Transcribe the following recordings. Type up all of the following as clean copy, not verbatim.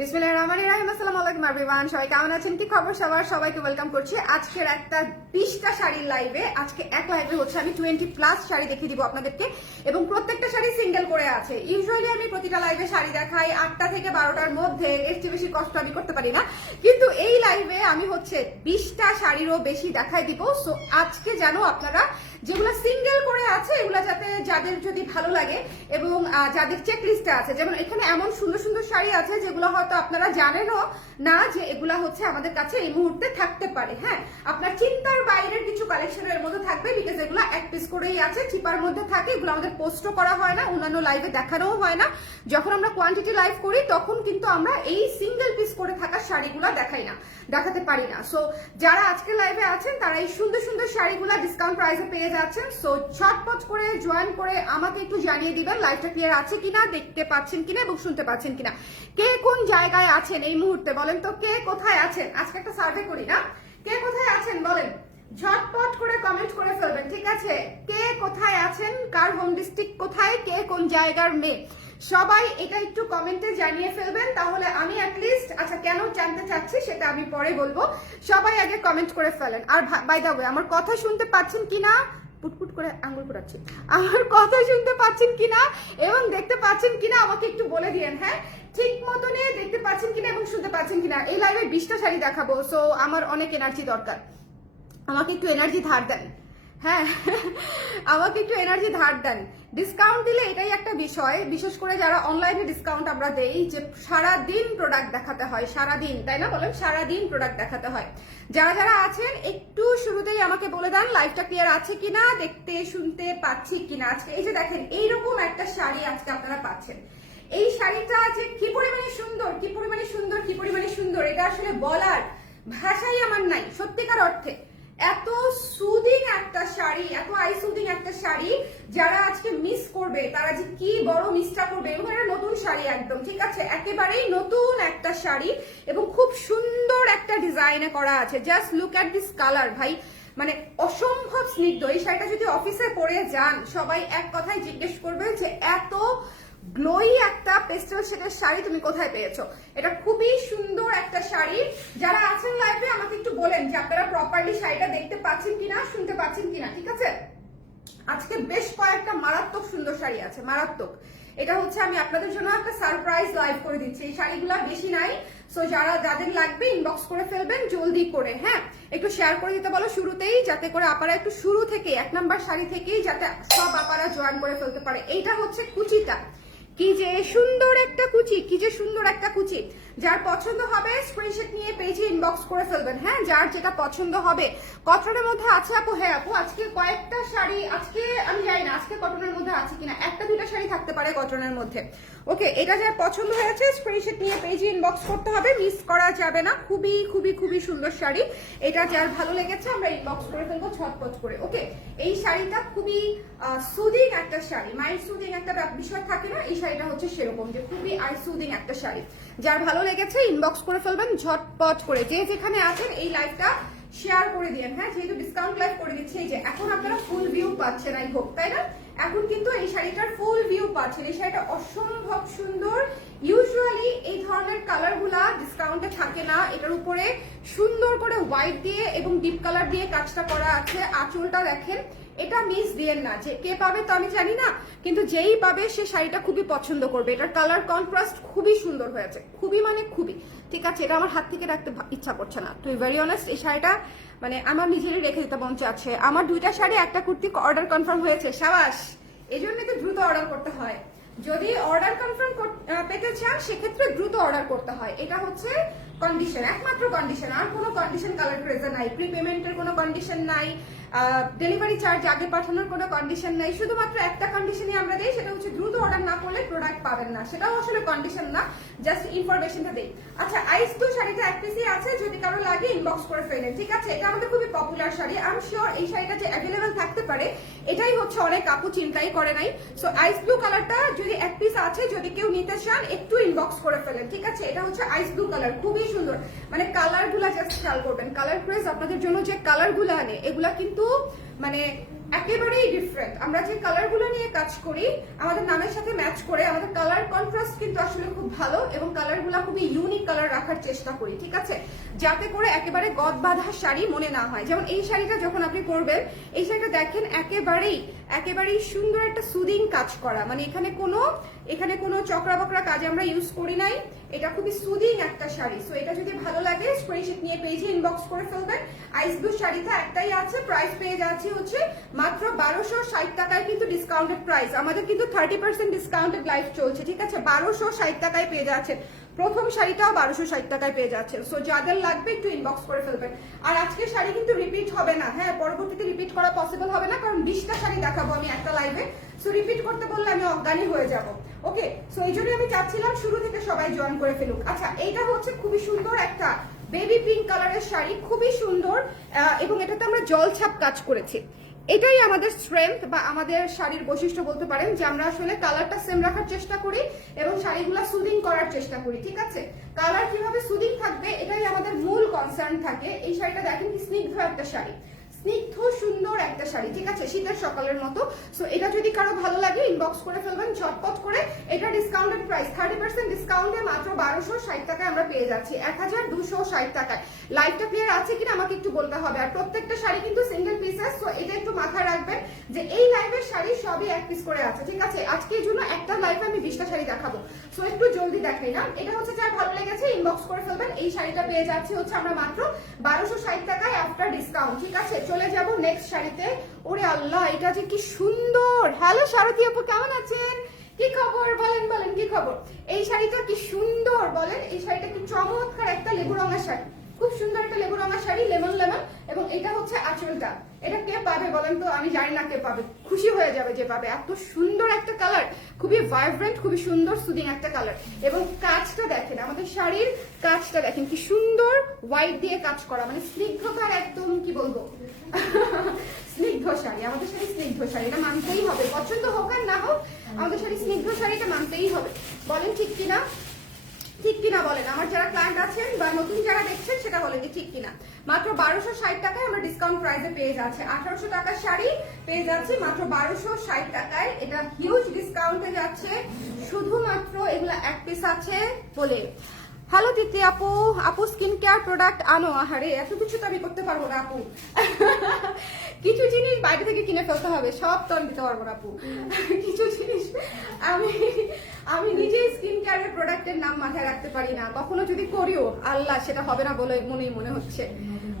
বিসমিল্লাহির রহমানির রহিম। আসসালামু আলাইকুম এভরিওয়ান, সবাই কেমন আছেন? কি খবর সবার? সবাইকে ওয়েলকাম করছি আজকের একটা 20টা শাড়ির লাইভে। আজকে এক লাইভে হচ্ছে আমি 20+ শাড়ি দেখিয়ে দিব আপনাদেরকে, এবং প্রত্যেকটা শাড়ি সিঙ্গেল করে আছে। ইউজুয়ালি আমি প্রতিটা লাইভে শাড়ি দেখাই 8টা থেকে 12টার মধ্যে, এর চেয়ে বেশি কষ্ট আমি করতে পারি না, কিন্তু এই লাইভে আমি হচ্ছে 20টা শাড়িরও বেশি দেখাই দিব। সো আজকে জানো আপনারা যেগুলো সিঙ্গেল করে আছে এগুলা যাতে যাদের যদি ভালো লাগে এবং যাদের চেক লিস্টে আছে, যেমন এখানে এমন সুন্দর সুন্দর শাড়ি আছে যেগুলো হয়তো আপনারা জানেনও না যে এগুলা হচ্ছে আমাদের কাছে এই মুহূর্তে থাকতে পারে। হ্যাঁ, আপনার চিন্তার বাইরের কিছু কালেকশনের মধ্যে থাকবে, বিকজ এগুলো এক পিস করেই আছে, চিপার মধ্যে থাকে। এগুলো আমাদের পোস্টও করা হয় না, অন্যান্য লাইভে দেখানোও হয় না। যখন আমরা কোয়ান্টিটি লাইভ করি তখন কিন্তু আমরা এই সিঙ্গেল পিস করে থাকা শাড়িগুলা দেখাই না, দেখাতে পারি না। সো যারা আজকে লাইভে আছেন তারা এই সুন্দর সুন্দর শাড়িগুলা ডিসকাউন্ট প্রাইসে পেয়ে যাচ্ছেন। সো ঝটপট করে জয়েন করে আমাকে একটু জানিয়ে দিবেন লাইভটা ক্লিয়ার আছে কিনা, দেখতে পাচ্ছেন কিনা এবং শুনতে পাচ্ছেন কিনা, কে কোন জায়গায় আছেন এই মুহূর্তে বলেন তো, কে কোথায় আছেন? আজকে একটা সার্ভে করি না, কে কোথায় আছেন বলেন, ঝটপট করে কমেন্ট করে ফেলবেন, ঠিক আছে? কে কোথায় আছেন, কার হোম ডিস্ট্রিক্ট কোথায়, কে কোন জায়গার মেয়ে, সবাই এটা একটু কমেন্টে জানিয়ে ফেলবেন, তাহলে আমি অ্যাটলিস্ট, আচ্ছা কেন জানতে চাচ্ছি সেটা আমি পরে বলবো। সবাই আগে কমেন্ট করে ফেলেন। আর বাই দ্য ওয়ে, আমার কথা শুনতে পাচ্ছেন কিনা, পুটপুট করে আঙ্গুল পোড়াচ্ছি, আমার কথা শুনতে পাচ্ছেন কিনা এবং দেখতে পাচ্ছেন কিনা আমাকে একটু বলে দিয়েন। হ্যাঁ, ঠিক মতো নিয়ে দেখতে পাচ্ছেন কিনা এবং শুনতে পাচ্ছেন কিনা। এই লাইভে 20টা শাড়ি দেখাবো, সো আমার অনেক এনার্জি দরকার, আমাকে একটু এনার্জি ধার দেন। হ্যাঁ, আমাকে একটু এনার্জি ধার দেন। ডিসকাউন্ট দিলে এটাই একটা বিষয়, বিশেষ করে যারা অনলাইনে ডিসকাউন্ট আমরা দেই, যে সারাদিন প্রোডাক্ট দেখাতে হয়, সারাদিন, তাই না বলেন? সারাদিন প্রোডাক্ট দেখাতে হয়। যারা যারা আছেন একটু শুরুতেই আমাকে বলে দেন লাইভটা ক্লিয়ার আছে কিনা, দেখতে শুনতে পাচ্ছি কিনা। আজকে এই যে দেখেন এইরকম একটা শাড়ি আজকে আপনারা পাচ্ছেন। এই শাড়িটা যে কি পরিমাণে সুন্দর, কি পরিমাণে সুন্দর, কি পরিমাণে সুন্দর, এটা আসলে বলার ভাষাই আমার নাই সত্যিকার অর্থে। এত সুদিং একটা শাড়ি, এত আই সুদিং একটা শাড়ি, যারা আজকে মিস করবে তারা যে কি বড় মিসটা করবে। এবং এটা নতুন শাড়ি একদম, ঠিক আছে, একেবারেই নতুন একটা শাড়ি এবং খুব সুন্দর একটা ডিজাইনে করা আছে। Just look at this colour ভাই, মানে অসম্ভব স্নিগ্ধ। এই শাড়িটা যদি অফিসে পরে যান সবাই এক কথায় জিজ্ঞেস করবে যে এত গ্লোই একটা পেস্টেল শেডের শাড়ি তুমি কোথায় পেয়েছো। এটা খুবই সুন্দর একটা শাড়ি। যারা আছেন লাইভে আমাকে একটু বলেন যে আপনারা প্রপারলি শাড়িটা দেখতে পাচ্ছেন কিনা, শুনতে পাচ্ছেন কিনা, ঠিক আছে? আজকে বেশ কয়েকটা মারাত্মক সুন্দর শাড়ি আছে, মারাত্মক। এটা হচ্ছে আমি আপনাদের জন্য একটা সারপ্রাইজ লাইভ করে দিচ্ছি। এই শাড়িগুলো বেশি নাই, সো যাদের লাগবে ইনবক্স করে ফেলবেন জলদি করে। হ্যাঁ, একটু শেয়ার করে দিতে বলো শুরুতেই, যাতে করে আপারা একটু শুরু থেকে 1 নাম্বার শাড়ি থেকেই যাতে সব আপারা জয়েন করে ফেলতে পারে। এইটা হচ্ছে কুচিটা, কি যে সুন্দর একটা কুচি, কি যে সুন্দর একটা কুচি। যার পছন্দ হবে স্ক্রিনশট নিয়ে পেজে ইনবক্স করে ফেলবেন। হ্যাঁ, যার যেটা পছন্দ হবে। কটনের মধ্যে আছে আপু? হ্যাঁ আপু, আজকে কয়েকটা শাড়ি, আজকে আমি জানি না আজকে কটনের মধ্যে আছে কিনা, 1টা 2টা শাড়ি থাকতে পারে কটনের মধ্যে। ওকে, এটা যার পছন্দ হয়েছে স্ক্রিনশট নিয়ে পেজে ইনবক্স করতে হবে, মিস করা যাবে না। খুবই খুবই খুবই সুন্দর শাড়ি। এটা যার ভালো লেগেছে আমরা ইনবক্স করে ফেলবো ঝটপট করে। ওকে, এই শাড়িটা খুবই সুদিং একটা শাড়ি, মাইন্ড সুদিং একটা বিষয় থাকে না, এই শাড়িটা হচ্ছে সেরকম, যে খুবই আই সুদিং একটা শাড়ি। যার ভালো লেগেছে ইনবক্স করে ফেলবেন ঝটপট করে। যে যেখানে আছেন এই লাইভটা শেয়ার করে দিন। হ্যাঁ, যেহেতু ডিসকাউন্ট লাইভ করে দিচ্ছে, এই যে এখন আপনারা ফুল ভিউ পাচ্ছেন, আই হোপ, তাই না? এখন কিন্তু এই শাড়িটার ফুল ভিউ পাচ্ছেন। এই শাড়িটা অসম্ভব সুন্দর। ইউজুয়ালি এই ধরনের কালার গুলা ডিসকাউন্টে থাকে না। এটার উপরে সুন্দর করে হোয়াইট দিয়ে এবং ডিপ কালার দিয়ে কাজটা করা আছে। আঁচলটা দেখেন, এটা মিস দিয়েন না। যে কে পাবে তো আমি জানি না, কিন্তু যেই পাবে সে শাড়িটা খুবই পছন্দ করবে। এটার কালার কন্ট্রাস্ট খুবই সুন্দর হয়েছে, খুবই মানে খুবই, ঠিক আছে? এটা আমার হাত থেকে রাখতে ইচ্ছা করছে না, তুই ভেরি অনেস্ট। এই শাড়িটা মানে আমার নিজেরই রেখে দিতে মন চাচ্ছে। আমার 2টা শাড়ি 1টা কুর্তি অর্ডার কনফার্ম হয়েছে, সাবাস। এই জন্যই তো দ্রুত অর্ডার করতে হয়। যদি অর্ডার কনফার্ম পেতে চান সেক্ষেত্রে দ্রুত অর্ডার করতে হয়। এটা হচ্ছে কন্ডিশন, একমাত্র কন্ডিশন, আর কোনো কন্ডিশন কালার ক্রেজে নাই, প্রি পেমেন্টের কোনো কন্ডিশন নাই, ডেলিভারি চার্জ আগে পাঠানোর কোনো কন্ডিশন নাই। শুধুমাত্র একটা কন্ডিশনই আমরা দেই, সেটা হচ্ছে দ্রুত অর্ডার না করলে প্রোডাক্ট পাবেন না। সেটাও আসলে কন্ডিশন না, জাস্ট ইনফরমেশনটা দেই। আচ্ছা, আইস টু শাড়িটা 1 পিসই আছে, যদি কারো লাগে ইনবক্স করে ফেলেন, ঠিক আছে? এটা আমাদের খুবই popular sari. I am sure এই শাড়িটা যে অ্যাভেলেবেল থাকতে পারে এটাই হচ্ছে অনেক আপু চিন্তাই করে নাই। সো আইস ব্লু কালারটা যদি 1 পিস আছে, যদি কেউ নিতে চান একটু ইনবক্স করে ফেলেন, ঠিক আছে? এটা হচ্ছে আইস ব্লু কালার, খুবই সুন্দর। মানে কালার গুলা জাস্ট খেয়াল করবেন, কালার ক্রেজ আপনাদের জন্য যে কালার গুলা আনে এগুলা কিন্তু মানে একেবারেই ডিফারেন্ট। আমরা যে কালারগুলো নিয়ে কাজ করি আমাদের নামের সাথে ম্যাচ করে, আমাদের কালার কন্ট্রাস্ট কিন্তু আসলে খুব ভালো এবং কালারগুলো খুবই ইউনিক কালার রাখার চেষ্টা করি, ঠিক আছে, যাতে করে একেবারে গদ বাঁধা শাড়ি মনে না হয়। যেমন এই শাড়িটা যখন আপনি পরবেন, এই শাড়িটা দেখেন একেবারেই সুন্দর একটা সুদিং কাজ করা, মানে এখানে কোনো চক্রা বকরা কাজ আমরা ইউজ করি নাই। এটা খুবই সুদিং একটা শাড়ি। সো এটা যদি ভালো লাগে স্ক্রিনশট নিয়ে পেজে ইনবক্স করে ফেলবেন। আইস ব্লু শাড়িটা একটাই আছে, প্রাইস পেয়ে যাচ্ছি হচ্ছে মাত্র 1260 টাকায়, কিন্তু ডিসকাউন্টেড প্রাইস। আমাদের কিন্তু 30% ডিসকাউন্টেড লাইফ চলছে, ঠিক আছে, 1260 টাকায় পেয়ে যাচ্ছেন। প্রথম শাড়িটাও 1260 টাকায় পেয়ে যাচ্ছেন। সো যাদের লাগবে একটু ইনবক্স করে ফেলবেন। আর আজকের শাড়ি কিন্তু রিপিট হবে না, হ্যাঁ, পরবর্তীতে রিপিট করা পসিবল হবে না, কারণ 20টা শাড়ি দেখাবো আমি একটা লাইভে। সো রিপিট করতে বললে আমি অজ্ঞানী হয়ে যাব। ওকে, সো এই জন্যই আমি চাচ্ছিলাম শুরু থেকে সবাই জয়েন করে ফেলুক। আচ্ছা, এইটা হচ্ছে খুবই সুন্দর একটা বেবি পিঙ্ক কালারের শাড়ি, খুবই সুন্দর, এবং এটাতে আমরা জলছাপ কাজ করেছি। এটাই আমাদের স্ট্রেংথ বা আমাদের শাড়ির বৈশিষ্ট্য বলতে পারেন, যে আমরা আসলে কালারটা সেম রাখার চেষ্টা করি এবং শাড়িগুলো সুদিং করার চেষ্টা করি, ঠিক আছে। কালার কিভাবে সুদিং থাকবে এটাই আমাদের মূল কনসার্ন থাকে। এই শাড়িটা দেখেন কি স্নিগ্ধ একটা শাড়ি, স্নিগ্ধ সুন্দর একটা শাড়ি, ঠিক আছে, শীতের সকালের মতো। সো এটা যদি কারো ভালো লাগে ইনবক্স করে ফেলবেন ঝটপট করে। এটা ডিসকাউন্টেড প্রাইস 30% ডিসকাউন্টে মাত্র 1260 টাকায় আমরা পেয়ে যাচ্ছি, 1260 টাকায়। লাইভটা ক্লিয়ার আছে কিনা আমাকে একটু বলতে হবে। আর প্রত্যেকটা শাড়ি কিন্তু সিঙ্গেল পিসেস, সো এটা একটু মাথায় রাখবেন যে এই লাইভের শাড়ি সবই এক পিস করে আছে, ঠিক আছে। আজকের জন্য একটা লাইভে আমি 20টা শাড়ি দেখাবো, সো একটু জলদি দেখাই না। এটা হচ্ছে যার ভালো লেগেছে ইনবক্স করে ফেলবেন। এই শাড়িটা পেয়ে যাচ্ছি হচ্ছে আমরা মাত্র 1260 টাকায় আফটার ডিসকাউন্ট, ঠিক আছে। চলে যাব নেক্সট শাড়িতে। ওরে আল্লাহ, এটা যে কি সুন্দর। হ্যালো সারথী আপু, কেমন আছেন? কি খবর বলেন কি খবর? এই শাড়িটা কি সুন্দর বলেন, এই শাড়িটা কি চমৎকার একটা লেবু রঙের শাড়ি, খুব সুন্দর একটা লেবু রঙের শাড়ি, লেমন। এবং এটা হচ্ছে আঁচলটা। এটা কে পাবে বলেন তো? আমি জানি না কে পাবে, খুশি হয়ে যাবে যে পাবে। এত সুন্দর একটা কালার, খুবই ভাইব্রেন্ট, খুবই সুন্দর সুদিং একটা কালার। এবং কাজটা দেখেন, আমাদের শাড়ির কাজটা দেখেন কি সুন্দর, হোয়াইট দিয়ে কাজ করা, মানে স্নিগ্ধতার একদম কি বলবো স্নিগ্ধ শাড়ি। আমাদের শাড়ি স্নিগ্ধ শাড়ি, এটা মানতেই হবে, পছন্দ হোক আর না হোক আমাদের শাড়ি স্নিগ্ধ শাড়ি, এটা মানতেই হবে। বলেন ঠিক কিনা? ঠিক কিনা বলেন, আমার যারা ক্লায়েন্ট আছেন বা নতুন যারা দেখছেন সেটা বলেন যে ঠিক কিনা। মাত্র 1260 টাকায় আমরা ডিসকাউন্ট প্রাইসে পেয়ে যাচ্ছে। 1800 টাকার শাড়ি পেয়ে যাচ্ছি মাত্র 1260 টাকায়। এটা হিউজ ডিসকাউন্টে যাচ্ছে, শুধুমাত্র এগুলা এক পিস আছে বলে। হ্যালো তিথি আপু, আপু স্কিন কেয়ার প্রোডাক্ট আনো। আহারে, এত কিছু তো আমি করতে পারবো না আপু, কিছু জিনিস বাইরে থেকে কিনে ফেলতে হবে, সব তো আমি দিতে পারবো না আপু। কিছু জিনিস আমি নিজেই স্কিন কেয়ারের প্রোডাক্টের নাম মাথায় রাখতে পারি না, কখনো যদি করিও আল্লাহ সেটা হবে না বলে মনে হচ্ছে,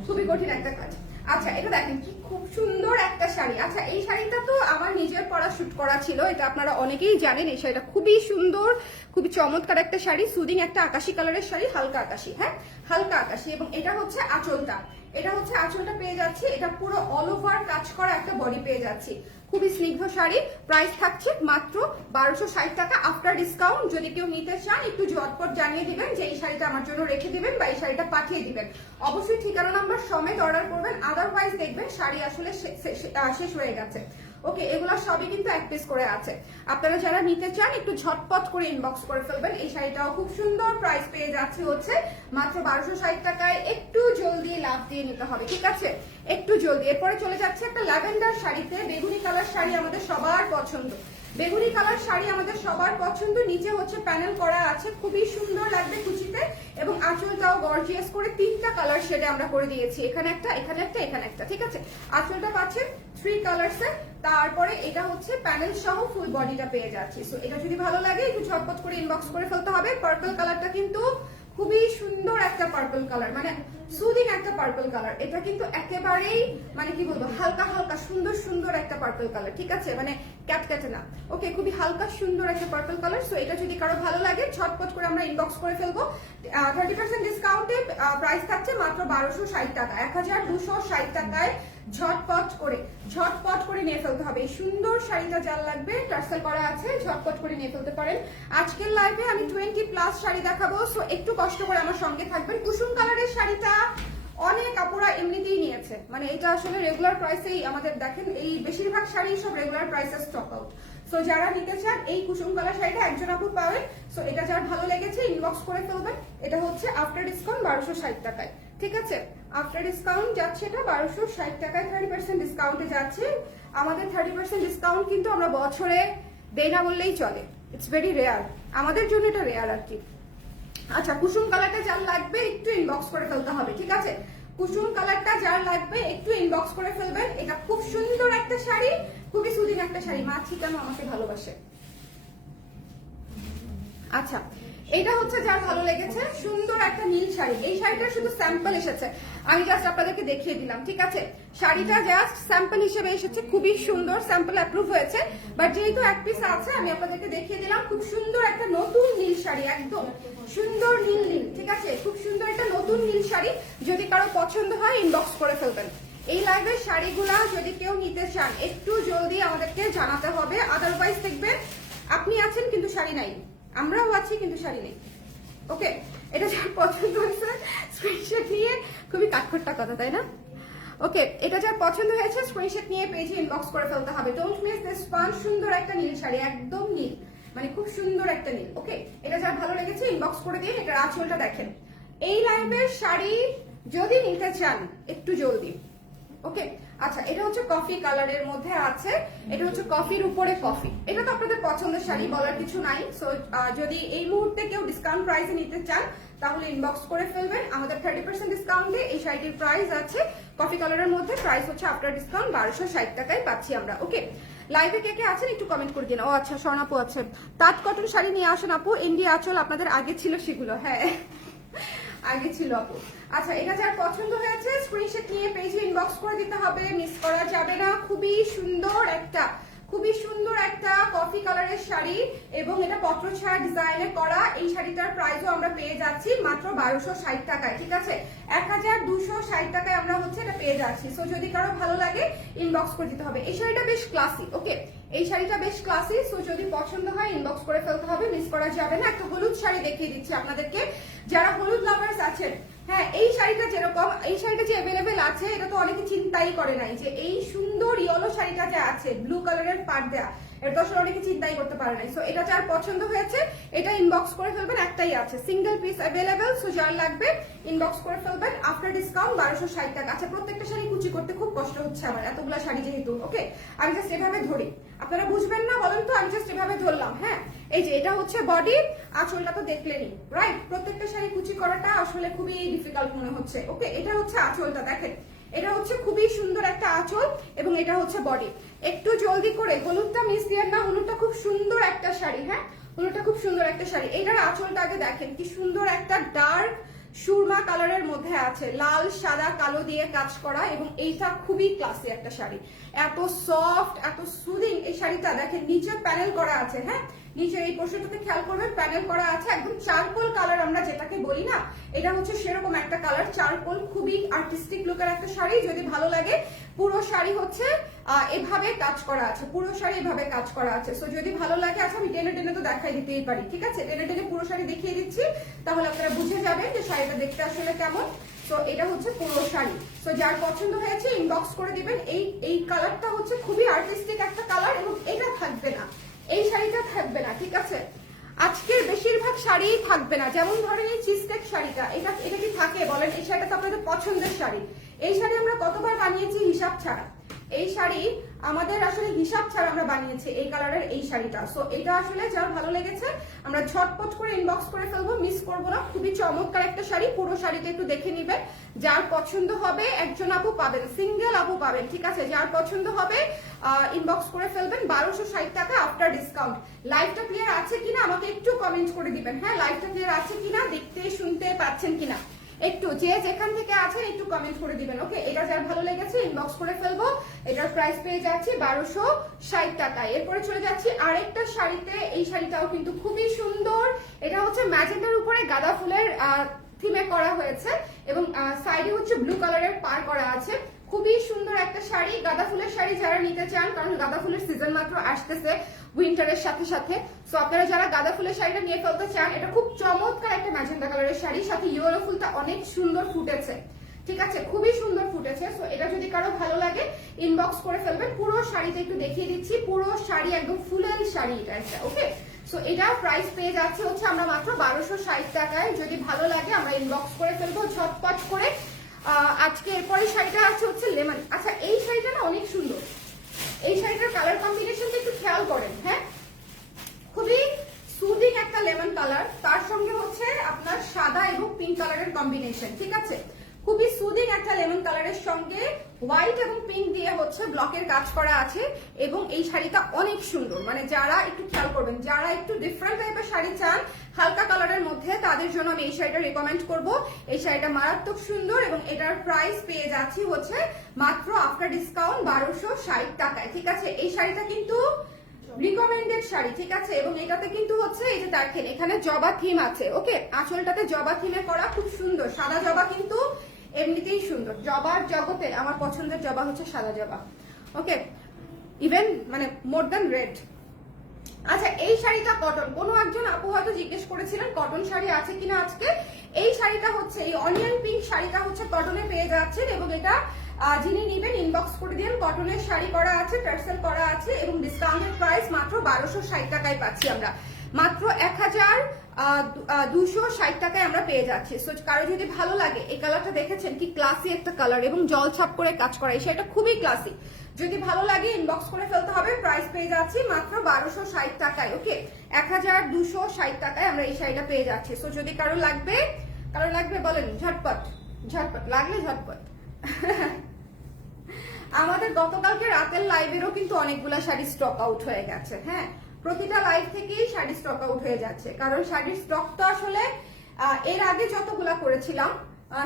খুবই কঠিন একটা কাজ। আচ্ছা, এটা দেখেন কি খুব সুন্দর একটা শাড়ি। আচ্ছা, এই শাড়িটা তো আমার নিজের পরা শুট করা ছিল, এটা আপনারা অনেকেই জানেন। এই শাড়িটা খুবই সুন্দর, খুবই চমৎকার একটা শাড়ি, সুদিং একটা আকাশি কালারের শাড়ি, হালকা আকাশি, হ্যাঁ হালকা আকাশি। এবং এটা হচ্ছে আঁচলটা পেয়ে যাচ্ছি। এটা পুরো অল ওভার কাজ করা একটা বডি পেয়ে যাচ্ছি, খুবই স্নিগ্ধ শাড়ি। প্রাইস থাকছে মাত্র 1260 টাকা আফটার ডিসকাউন্ট। যদি কেউ নিতে চান একটু ঝটপট জানিয়ে দিবেন যে এই শাড়িটা আমার জন্য রেখে দিবেন বা এই শাড়িটা পাঠিয়ে দিবেন। অবশ্যই ঠিকানা নাম্বার সমেত অর্ডার করবেন, আদারওয়াইজ দেখবেন শাড়ি আসলে শেষ হয়ে গেছে। ওকে, এগুলো সবই কিন্তু এক পিস করে আছে। আপনারা যারা নিতে চান একটু ঝটপট করে ইনবক্স করে ফেলবেন। এই শাড়িটাও খুব সুন্দর, প্রাইস পেয়ে যাচ্ছে হচ্ছে মাত্র 1260 টাকায়। একটু জলদি লাভ দিয়ে নিতে হবে, ঠিক আছে, একটু জলদি। এরপরে চলে যাচ্ছে একটা ল্যাভেন্ডার শাড়িতে। বেগুনি কালার শাড়ি আমাদের সবার পছন্দ, বেগুনি কালার শাড়ি আমাদের সবার পছন্দ। নিচে হচ্ছে প্যানেল করা আছে, খুবই সুন্দর লাগবে কুচিতে। এবং আঁচলটাও গর্জিয়াস করে 3টা কালার শেডে আমরা করে দিয়েছি, এখানে একটা, এখানে একটা, এখানে একটা, ঠিক আছে। আঁচলটা পাচ্ছেন 3 কালারসে। তারপরে এটা হচ্ছে প্যানেল সহ ফুল বডিটা পেয়ে যাচ্ছি। সো এটা যদি ভালো লাগে একটু ঝটপট করে ইনবক্স করে ফেলতে হবে। পার্পল কালারটা কিন্তু খুবই সুন্দর একটা পার্পল কালার, মানে সুদিং একটা পার্পল কালার। এটা কিন্তু একেবারেই মানে কি বলবো হালকা হালকা সুন্দর একটা পার্পল কালার, ঠিক আছে, মানে ক্যাটক্যাটে না। ওকে, খুবই হালকা সুন্দর একটা পার্পল কালার। সো এটা যদি কারো ভালো লাগে ঝটপট করে আমরা ইনবক্স করে ফেলবো। 30% ডিসকাউন্টে প্রাইস থাকছে মাত্র 1260 টাকা, 1260 টাকায়। ঝটপট করে নিয়ে ফেলতে হবে। এই সুন্দর শাড়িটা যার লাগবে টার্সেল করা আছে, ঝটপট করে নিয়ে ফেলতে পারেন। আজকের লাইভে আমি 20+ শাড়ি দেখাবো, সো একটু কষ্ট করে আমার সঙ্গে থাকবেন। কুসুম কালারের শাড়িটা অনেক আপুরা এমনিতেই নিয়েছে, মানে এটা আসলে রেগুলার প্রাইসেই আমাদের দেখেন এই বেশিরভাগ শাড়ি সব রেগুলার প্রাইসে স্টক আউট। সো যারা নিতে চান এই কুসুম কালার শাড়িটা একজন আপু পাবেন। সো এটা যার ভালো লেগেছে ইনবক্স করে ফেলবেন। এটা হচ্ছে আফটার ডিসকাউন্ট 1260 টাকায়। ঠিক আছে, আফটার ডিসকাউন্ট যাচ্ছে এটা 1260 টাকায়, 30% ডিসকাউন্টে যাচ্ছে। আমাদের 30% ডিসকাউন্ট কিন্তু আমরা বছরে দেই না বললেই চলে, ইটস ভেরি রেয়ার, আমাদের জন্য এটা রেয়ার আর কি। আচ্ছা, কুসুম কালারটা যার লাগবে একটু ইনবক্স করে ফেলতে হবে, ঠিক আছে? কুসুম কালারটা যার লাগবে একটু ইনবক্স করে ফেলবেন। এটা খুব সুন্দর একটা শাড়ি, খুবই সুদিং একটা শাড়ি। মাছি কেন আমাকে ভালোবাসে। আচ্ছা, এটা হচ্ছে যার ভালো লেগেছে, সুন্দর একটা নীল শাড়ি। এই শাড়িটা শুধু স্যাম্পল এসেছে, আমি জাস্ট আপনাদেরকে দেখিয়ে দিলাম, ঠিক আছে? শাড়িটা জাস্ট স্যাম্পল হিসেবে এসেছে, খুবই সুন্দর, স্যাম্পল অ্যাপ্রুভ হয়েছে, বাট যেহেতু এক পিস আছে আমি আপনাদেরকে দেখিয়ে দিলাম। খুব সুন্দর একটা নতুন নীল শাড়ি, একদম সুন্দর নীল নীল, ঠিক আছে? খুব সুন্দর একটা নতুন নীল শাড়ি। যদি কারো পছন্দ হয় ইনবক্স করে ফেলবেন। এই লাইভের শাড়িগুলা যদি কেউ নিতে চান একটু জলদি আমাদেরকে জানাতে হবে, আদারওয়াইজ দেখবেন আপনি আছেন কিন্তু শাড়ি নাই, আমরাও আছি কিন্তু শাড়ি নেই। ওকে, এটা যার পছন্দ হয়েছে স্ক্রিনশট নিয়ে, খুবই কাঠখোট্টা কথা তাই না? ওকে, এটা যার পছন্দ হয়েছে স্ক্রিনশট নিয়ে পেজে ইনবক্স করে ফেলতে হবে। Don't miss this one. সুন্দর একটা নীল শাড়ি, একদম নীল, মানে খুব সুন্দর একটা নীল। ওকে, এটা যার ভালো লেগেছে ইনবক্স করে দিন। এটার আঁচলটা দেখেন। এই লাইভের শাড়ি যদি নিতে চান একটু জলদি। ওকে, আচ্ছা, এটা হচ্ছে কফি কালারের মধ্যে আছে, এটা হচ্ছে কফির উপরে কফি। এটা তো আপনাদের পছন্দের শাড়ি, বলার কিছু নাই। সো যদি এই মুহূর্তে কেউ ডিসকাউন্ট প্রাইসে নিতে চান তাহলে ইনবক্স করে ফেলবেন। আমাদের 30% ডিসকাউন্টে এই শাড়িটির প্রাইস আছে কফি কালারের মধ্যে, প্রাইস হচ্ছে আফটার ডিসকাউন্ট 1260 টাকায় পাচ্ছি আমরা। ওকে, লাইভে কে কে আছেন একটু কমেন্ট করে দিন। ও আচ্ছা, স্বর্ণাপু আছেন। তাঁত কটন শাড়ি নিয়ে আসেন আপু, ইন্ডিয়া আঁচল আপনাদের আগে ছিল সেগুলো, হ্যাঁ আগে ছিল আপু। আচ্ছা, এটা যার পছন্দ হয়েছে স্ক্রিনশট নিয়ে পেজে ইনবক্স করে দিতে হবে, মিস করা যাবে না। খুবই সুন্দর একটা, খুবই সুন্দর একটা কফি কালারের শাড়ি এবং এটা পত্রছায়া ডিজাইনে করা। এই শাড়িটার প্রাইসও আমরা পেয়ে যাচ্ছি মাত্র 1260 টাকায়, ঠিক আছে? 1260 টাকায় আমরা হচ্ছে এটা পেয়ে যাচ্ছি। সো যদি কারো ভালো লাগে ইনবক্স করে দিতে হবে। এই শাড়িটা বেশ ক্লাসি। ওকে, এই শাড়িটা বেশ ক্লাসি। সো যদি পছন্দ হয় ইনবক্স করে ফেলতে হবে, মিস করা যাবে না। একটা হলুদ শাড়ি দেখিয়ে দিচ্ছি আপনাদেরকে, যারা হলুদ লাভার্স আছেন। হ্যাঁ, এই শাড়িটা যেরকম, এই শাড়িটা যে অ্যাভেলেবেল আছে এটা তো অনেকে চিন্তাই করে নাই যে এই সুন্দর ইয়েলো শাড়িটা যে আছে ব্লু কালারের পাড় দেয়া, এটা তো আসলে অনেকে চিন্তাই করতে পারে নাই। সো এটা যার পছন্দ হয়েছে এটা ইনবক্স করে ফেলবেন, একটাই আছে, সিঙ্গেল পিস অ্যাভেলেবেল। সো যার লাগবে ইনবক্স করে ফেলবেন। আফটার ডিসকাউন্ট 1260 টাকা। আচ্ছা, প্রত্যেকটা শাড়ি কুচি করতে খুব কষ্ট হচ্ছে আমার, এতগুলা শাড়ি যেহেতু। ওকে, আমি জাস্ট এভাবে ধরি, আপনারা বুঝবেন না বলেন তো, আমি জাস্ট এভাবে ধরলাম। হ্যাঁ, এই যে এটা হচ্ছে বডি, আঁচলটা তো দেখলেনই, রাইট? প্রত্যেকটা শাড়ি কুচি করাটা আসলে খুবই ডিফিকাল্ট মনে হচ্ছে। ওকে, এটা হচ্ছে আঁচলটা দেখেন, এটা হচ্ছে খুবই সুন্দর একটা আঁচল এবং এটা হচ্ছে বডি। একটু জলদি করে, হলুদটা মিস দিয়ে না, হলুদটা খুব সুন্দর একটা শাড়ি। হ্যাঁ, হলুদটা খুব সুন্দর একটা শাড়ি। এইটার আঁচলটা আগে দেখেন, কি সুন্দর একটা ডার্ক সুরমা কালারের মধ্যে আছে, লাল সাদা কালো দিয়ে কাজ করা, এবং এইটা খুবই ক্লাসি একটা শাড়ি, এত সফট, এত সুদিং। এই শাড়িটা দেখেন নিচে প্যানেল করা আছে। হ্যাঁ, নিচের এই পোর্শনটাতে খেয়াল করবেন প্যানেল করা আছে, একদম চারকোল কালার আমরা যেটাকে বলি না, এটা হচ্ছে সেরকম একটা কালার, চারকোল। খুবই আর্টিস্টিক লুকের একটা শাড়ি। যদি ভালো লাগে, পুরো শাড়ি হচ্ছে এভাবে কাজ করা আছে, পুরো শাড়ি এভাবে কাজ করা আছে। সো যদি ভালো লাগে, আচ্ছা আমি টেনে টেনে তো দেখাই দিতেই পারি, ঠিক আছে? টেনে টেনে পুরো শাড়ি দেখিয়ে দিচ্ছি, তাহলে আপনারা বুঝে যাবেন যে শাড়িটা দেখতে আসলে কেমন। তো এটা হচ্ছে পুরো শাড়ি। তো যার পছন্দ হয়েছে ইনবক্স করে দিবেন। এই কালারটা হচ্ছে খুবই আর্টিস্টিক একটা কালার, এবং এটা থাকবে না, এই শাড়িটা থাকবে না, ঠিক আছে? আজকের বেশিরভাগ শাড়ি থাকবে না। যেমন ধরেন এই চিজকেক শাড়িটা, এটা কি থাকে বলেন? এই শাড়িটা তো আপনাদের পছন্দের শাড়ি। এই শাড়ি আমরা কতবার বানিয়েছি হিসাব ছাড়া। এই শাড়ি আমাদের আসলে হিসাব ছাড়া আমরা বানিয়েছি এই কালারের এই শাড়িটা। সো এটা আসলে যার ভালো লেগেছে আমরা ঝটপট করে ইনবক্স করে ফেলবো, মিস করবো না। খুবই চমৎকার একটা শাড়ি, পুরো শাড়িটা একটু দেখে নিবেন। যার পছন্দ হবে একজন আপু পাবেন, সিঙ্গেল আপু পাবেন, ঠিক আছে? যার পছন্দ হবে ইনবক্স করে ফেলবেন। 1260 টাকা আফটার ডিসকাউন্ট। লাইভটা ক্লিয়ার আছে কিনা আমাকে একটু কমেন্ট করে দিবেন। হ্যাঁ, লাইভটা ক্লিয়ার আছে কিনা, দেখতে শুনতে পাচ্ছেন কিনা, একটু যে যেখান থেকে আছেন একটু কমেন্ট করে দিবেন। ওকে, এটা যার ভালো লেগেছে ইনবক্স করে ফেলবো। এটার প্রাইস পেয়ে যাচ্ছি 1260 টাকায়। এরপরে চলে যাচ্ছি আরেকটা শাড়িতে। এই শাড়িটাও কিন্তু খুবই সুন্দর। এটা হচ্ছে ম্যাজেন্টার উপরে গাঁদা ফুলের থিমে করা হয়েছে, এবং সাইডে হচ্ছে ব্লু কালারের পার করা আছে। খুবই সুন্দর একটা শাড়ি, গাঁদা ফুলের শাড়ি যারা নিতে চান, কারণ গাঁদা ফুলের সিজন মাত্র আসতেছে উইন্টারের সাথে সাথে। সো আপনারা যারা গাঁদা ফুলের শাড়িটা নিয়ে ফেলতে চান, এটা খুব চমৎকার একটা ম্যাজেন্টা কালারের শাড়ি, সাথে ইয়েলো ফুলটা অনেক সুন্দর ফুটেছে, ঠিক আছে? খুবই সুন্দর ফুটেছে। সো এটা যদি কারো ভালো লাগে ইনবক্স করে ফেলবেন। পুরো শাড়িটা একটু দেখিয়ে দিচ্ছি, পুরো শাড়ি একদম ফুলেল শাড়ি এটা একটা। ওকে, সো এটা প্রাইস পেয়ে যাচ্ছে হচ্ছে আমরা মাত্র 1260 টাকায়। যদি ভালো লাগে আমরা ইনবক্স করে ফেলবো ঝটপট করে। আজকে এরপরে শাড়িটা আছে হচ্ছে লেমন। আচ্ছা এই শাড়িটা না অনেক সুন্দর, এই শাড়িটার কালার কম্বিনেশনটা একটু খেয়াল করেন। হ্যাঁ, খুবই সুদিং একটা লেমন কালার, তার সঙ্গে হচ্ছে আপনার সাদা এবং পিঙ্ক কালারের কম্বিনেশন। ঠিক আছে, খুবই সুদিং একটা লেমন কালারের সঙ্গে হোয়াইট এবং পিঙ্ক দিয়ে হচ্ছে ব্লকের কাজ করা আছে। এবং এই শাড়িটা অনেক সুন্দর, মানে যারা একটু খেয়াল করবেন, যারা একটু ডিফারেন্ট টাইপের শাড়ি চান হালকা কালারের মধ্যে, তাদের জন্য আমি এই শাড়িটা রেকমেন্ড করব। এই শাড়িটা মারাত্মক সুন্দর এবং এটার প্রাইস পেয়ে যাচ্ছি হচ্ছে মাত্র আফটার ডিসকাউন্ট 1260 টাকায়। ঠিক আছে, এই শাড়িটা কিন্তু রিকমেন্ডেড শাড়ি। ঠিক আছে, এবং এটাতে কিন্তু হচ্ছে এই যে দেখেন এখানে জবা থিম আছে। ওকে, আঁচলটাতে জবা থিমে করা, খুব সুন্দর। সাদা জবা কিন্তু এমনিতেই সুন্দর, জবার জগতে আমার পছন্দের জবা হচ্ছে সাদা জবা। ওকে, ইভেন মানে মোর দ্যান রেড। আচ্ছা এই শাড়িটা কটন, কোনো একজন আপু হয়তো জিজ্ঞেস করেছিলেন কটন শাড়ি আছে কিনা আজকে। এই শাড়িটা হচ্ছে এই অনিয়ন পিঙ্ক শাড়িটা হচ্ছে কটনে পেয়ে যাচ্ছেন এবং এটা যিনি নিবেন ইনবক্স করে দিন। কটনের শাড়ি করা আছে, টার্সেল করা আছে এবং ডিসকাউন্টেড প্রাইস মাত্র 1260 টাকায় পাচ্ছি আমরা, মাত্র 1260 টাকায় আমরা পেয়ে যাচ্ছি। সো কারো যদি ভালো লাগে, এই কালারটা দেখেছেন কি ক্লাসি একটা কালার এবং জল ছাপ করে কাজ করা, এই শাড়িটা খুবই ক্লাসি। যদি ভালো লাগে ইনবক্স করে ফেলতে হবে। প্রাইস পেয়ে যাচ্ছি মাত্র 1260 টাকায়। ওকে, 1260 টাকায় আমরা এই শাড়িটা পেয়ে যাচ্ছি। সো যদি কারো লাগবে বলেন ঝটপট ঝটপট, লাগলে ঝটপট। আমাদের গতকালকে রাতের লাইভেরও কিন্তু অনেকগুলা শাড়ি স্টক আউট হয়ে গেছে। হ্যাঁ, প্রতিটা লাইভ থেকেই শাড়ি স্টক আউট হয়ে যাচ্ছে, কারণ শাড়ির স্টক তো আসলে এর আগে যতগুলা করেছিলাম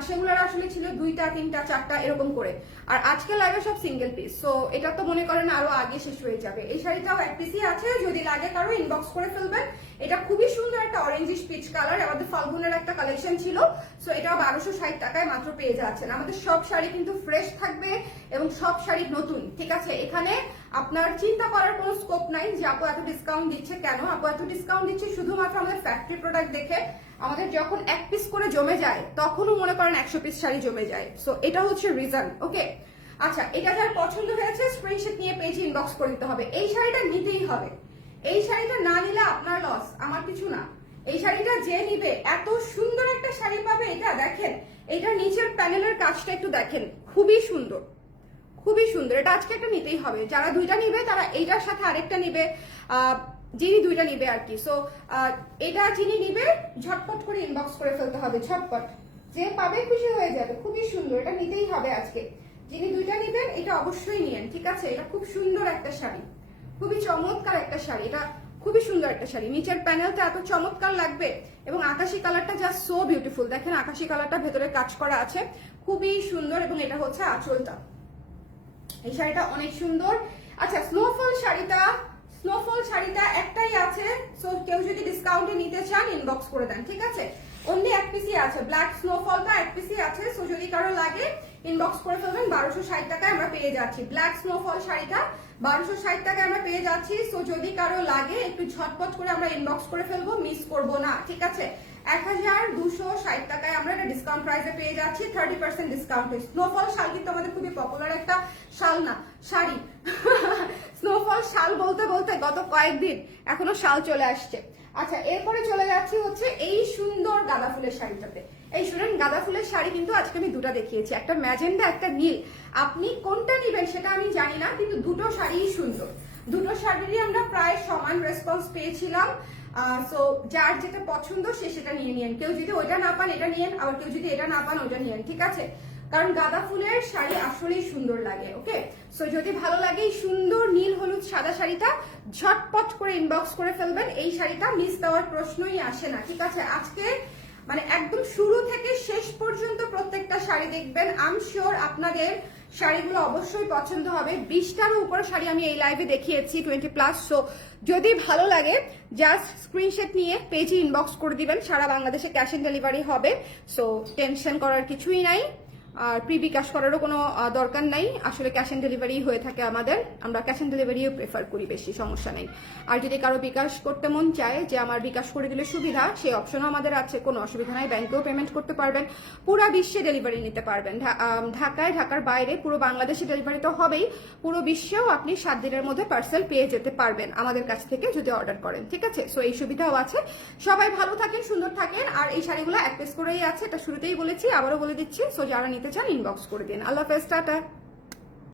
সেগুলোর আসলে ছিল 2টা 3টা 4টা এরকম করে, আর আজকে লাইভে সব সিঙ্গেল পিস। সো এটা তো মনে করেন আরো আগে শেষ হয়ে যাবে। এই শাড়িটাও এক পিসই আছে, যদি লাগে কারো ইনবক্স করে ফেলবেন। এটা খুবই সুন্দর একটা অরেঞ্জিশ পিচ কালার, আমাদের ফাল্গুনের একটা কালেকশন ছিল। সো এটাও 1260 টাকায় মাত্র পেয়ে যাচ্ছেন। আমাদের সব শাড়ি কিন্তু ফ্রেশ থাকবে এবং সব শাড়ি নতুন। ঠিক আছে, এখানে আপনার চিন্তা করার কোনো স্কোপ নাই যে আপু এত ডিসকাউন্ট দিচ্ছে কেন। আপু এত ডিসকাউন্ট দিচ্ছে শুধুমাত্র আমাদের ফ্যাক্টরি প্রোডাক্ট দেখে। আমাদের যখন এক পিস করে জমে যায় তখনও মনে করেন 100 পিস শাড়ি জমে যায়। সো এটা হচ্ছে রিজন। ওকে, আচ্ছা এটা যার পছন্দ হয়েছে স্ক্রিনশট নিয়ে পেজে ইনবক্স করে দিতে হবে। এই শাড়িটা নিতেই হবে, এই শাড়িটা না নিলে আপনার লস, আমার কিছু না। এই শাড়িটা যে নিবে এত সুন্দর একটা শাড়ি পাবে। এটা দেখেন, এটা নিচের প্যানেলের কাজটা একটু দেখেন, খুবই সুন্দর, খুবই সুন্দর। এটা আজকে একটা নিতেই হবে। যারা 2টা নিবে তারা এইটার সাথে আরেকটা নিবে, যিনি 2টা নিবে আর কি। সো এটা যিনি নিবে ঝটপট করে ইনবক্স করে ফেলতে হবে, ঝটপট। যে পাবে খুশি হয়ে যাবে, খুবই সুন্দর, এটা নিতেই হবে আজকে। যিনি 2টা নিবেন এটা অবশ্যই নিয়েন। ঠিক আছে, এটা খুব সুন্দর একটা শাড়ি, খুবই চমৎকার একটা শাড়ি। এটা খুবই সুন্দর একটা শাড়ি, নিচের প্যানেলটা এত চমৎকার লাগবে এবং আকাশি কালারটা জাস্ট সো বিউটিফুল। দেখেন আকাশি কালারটা ভেতরে কাজ করা আছে, খুবই সুন্দর। এবং এটা হচ্ছে আঁচলটা, এই শাড়িটা অনেক সুন্দর। আচ্ছা স্নোফল শাড়িটা একটাই আছে। সো কেউ যদি ডিসকাউন্টে নিতে চান ইনবক্স করে দেন। ঠিক আছে, অনলি এক পিসই আছে, ব্ল্যাক স্নোফলটা এক পিসই আছে। সো যদি কারো লাগে ইনবক্স করে ফেলবেন। 1260 টাকায় আমরা পেয়ে যাচ্ছি ব্ল্যাক স্নোফল শাড়িটা, 1260 টাকায় আমরা পেয়ে যাচ্ছি। সো যদি কারো লাগে একটু ঝটপট করে আমরা ইনবক্স করে ফেলবো, মিস করবো না। ঠিক আছে, 1260 টাকায় আমরা এটা ডিসকাউন্ট প্রাইসে পেয়ে যাচ্ছি, 30% ডিসকাউন্টে। স্নোফল শাল কিন্তু আমাদের খুবই পপুলার একটা শাল, না শাড়ি। স্নোফল শাল বলতে বলতে গত কয়েকদিন এখনো শাল চলে আসছে। আচ্ছা এরপরে চলে যাচ্ছি হচ্ছে এই সুন্দর গাঁদা ফুলের শাড়িটাতে। এই শুনেন, গাঁদা ফুলের শাড়ি কিন্তু আজকে আমি 2টা দেখিয়েছি, একটা ম্যাজেন্ডা একটা নীল। আপনি কোনটা নিবেন সেটা আমি জানি না, কিন্তু 2টো শাড়িই সুন্দর। 2টো শাড়িরই আমরা প্রায় সমান রেসপন্স পেয়েছিলাম। সো যার যেটা পছন্দ সে সেটা নিয়ে নিন। কেউ যদি ওইটা না পান এটা নিয়েন, আবার কেউ যদি এটা না পান ওইটা নিয়েন। ঠিক আছে, কারণ গাঁদা ফুলের শাড়ি আসলেই সুন্দর লাগে। ওকে, সো যদি ভালো লাগে এই সুন্দর নীল হলুদ সাদা শাড়িটা ঝটপট করে ইনবক্স করে ফেলবেন। এই শাড়িটা মিস দেওয়ার প্রশ্নই আসে না। ঠিক আছে, আজকে মানে একদম শুরু থেকে শেষ পর্যন্ত প্রত্যেকটা শাড়ি দেখবেন। আই এম শিওর আপনাদের শাড়িগুলো অবশ্যই পছন্দ হবে। 20টারও উপরে শাড়ি আমি এই লাইভে দেখিয়েছি 20+। সো যদি ভালো লাগে জাস্ট স্ক্রিনশট নিয়ে পেজে ইনবক্স করে দিবেন। সারা বাংলাদেশে ক্যাশ অন ডেলিভারি হবে, সো টেনশন করার কিছুই নাই। আর প্রি বিকাশ করারও কোনো দরকার নাই, আসলে ক্যাশ অন ডেলিভারি হয়ে থাকে আমাদের, আমরা ক্যাশ অন ডেলিভারিও প্রেফার করি, বেশি সমস্যা নেই। আর যদি কারো বিকাশ করতে মন চায় যে আমার বিকাশ করে দিলে সুবিধা, সেই অপশনও আমাদের আছে, কোনো অসুবিধা নাই, ব্যাংকেও পেমেন্ট করতে পারবেন, পুরো বিশ্বে ডেলিভারি নিতে পারবেন। ঢাকায়, ঢাকার বাইরে, পুরো বাংলাদেশে ডেলিভারি তো হবেই, পুরো বিশ্বেও আপনি 7 দিনের মধ্যে পার্সেল পেয়ে যেতে পারবেন আমাদের কাছ থেকে যদি অর্ডার করেন, ঠিক আছে? সো এই সুবিধাও আছে। সবাই ভালো থাকেন, সুন্দর থাকেন। আর এই শাড়িগুলো এক পিস করেই আছে, এটা শুরুতেই বলেছি, আবারও বলে দিচ্ছি। সো যারা নিতে চান ইনবক্স করে দিন। আল্লাহ হাফেজ, টাটা।